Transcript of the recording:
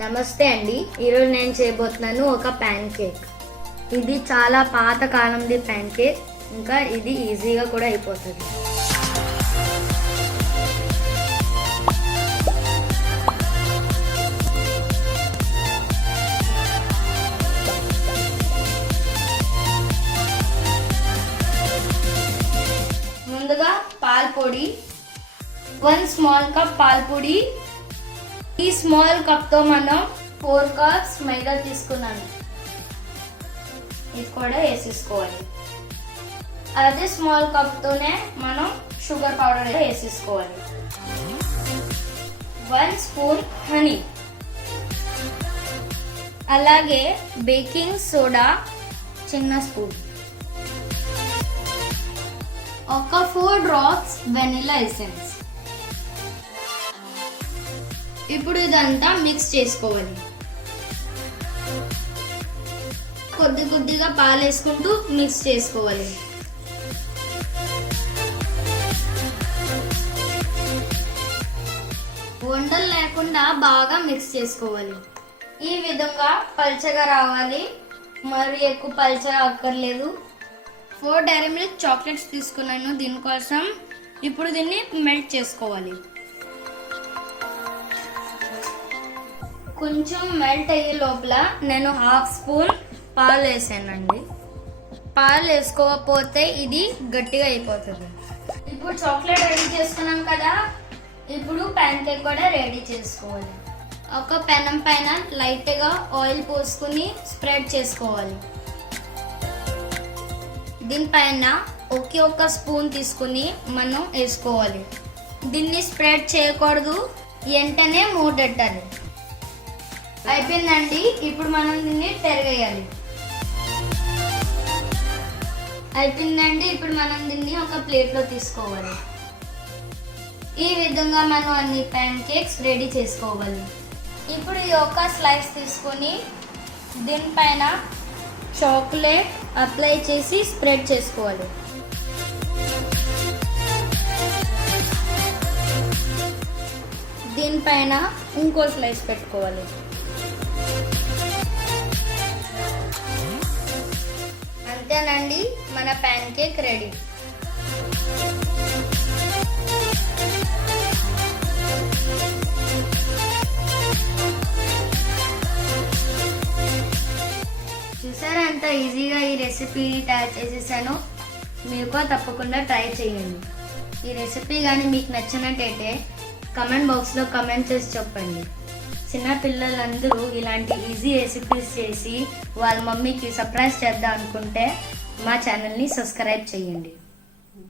నమస్తే అండి. ఈరోజు నేను చేయబోతున్నాను ఒక ప్యాన్ కేక్. ఇది చాలా పాత కాలంది ప్యాన్ కేక్. ఇంకా ఇది ఈజీగా కూడా అయిపోతుంది. ముందుగా పాల పొడి. వన్ స్మాల్ కప్ పాల పొడి. ఈ స్మాల్ కప్తో మనం ఫోర్ కప్స్ మైదా తీసుకున్నాను. ఇది కూడా వేసేసుకోవాలి. అదే స్మాల్ కప్తోనే మనం షుగర్ పౌడర్ వేసేసుకోవాలి. One spoon honey. అలాగే బేకింగ్ సోడా చిన్న స్పూన్. ఒక ఫోర్ డ్రాప్స్ వెనిలా ఎసెన్స్. ఇప్పుడు ఇదంతా మిక్స్ చేసుకోవాలి. కొద్ది కొద్దిగా పాలు వేసుకుంటూ మిక్స్ చేసుకోవాలి. వండలు లేకుండా బాగా మిక్స్ చేసుకోవాలి. ఈ విధంగా పల్చగా రావాలి. మరి ఎక్కువ పల్చగా అక్కర్లేదు. ఫోర్ డైరీ మిల్క్ చాక్లెట్స్ తీసుకున్నాను దీనికోసం. ఇప్పుడు దీన్ని మెల్ట్ చేసుకోవాలి. కొంచెం మెల్ట్ అయ్యే లోపల నేను హాఫ్ స్పూన్ పాలు వేసానండి. పాలు వేసుకోకపోతే ఇది గట్టిగా అయిపోతుంది. ఇప్పుడు చాక్లెట్ రెడీ చేసుకున్నాం కదా ఇప్పుడు ప్యాన్ కేక్ కూడా రెడీ చేసుకోవాలి. ఒక పెనం పైన లైట్గా ఆయిల్ పోసుకుని స్ప్రెడ్ చేసుకోవాలి. దీనిపైన ఒకే ఒక్క స్పూన్ తీసుకుని మనం వేసుకోవాలి. దీన్ని స్ప్రెడ్ చేయకూడదు వెంటనే మూడెట్టాలి అయిపోయిందండి. ఇప్పుడు మనం దీన్ని పెరగేయాలి. అయిపోయిందండి. ఇప్పుడు మనం దీన్ని ఒక ప్లేట్లో తీసుకోవాలి. ఈ విధంగా మనం అన్ని ప్యాన్ కేక్స్ రెడీ చేసుకోవాలి. ఇప్పుడు ఈ ఒక స్లైస్ తీసుకొని దీనిపైన చాక్లెట్ అప్లై చేసి స్ప్రెడ్ చేసుకోవాలి. దీనిపైన ఇంకో స్లైస్ పెట్టుకోవాలి. అంతేనండి మన ప్యాన్ కేక్ రెడీ. చూసారా అంత ఈజీగా ఈ రెసిపీ తయారు చేసేసాను? మీరు తప్పకుండా ట్రై చేయండి. ఈ రెసిపీ కానీ మీకు నచ్చినట్టయితే కమెంట్ బాక్స్లో కమెంట్ చేసి చెప్పండి. చిన్న పిల్లలందరూ ఇలాంటి ఈజీ రెసిపీస్ చేసి వాళ్ళ మమ్మీకి సర్ప్రైజ్ చేద్దాం అనుకుంటే మా ఛానల్ని సబ్స్క్రైబ్ చేయండి.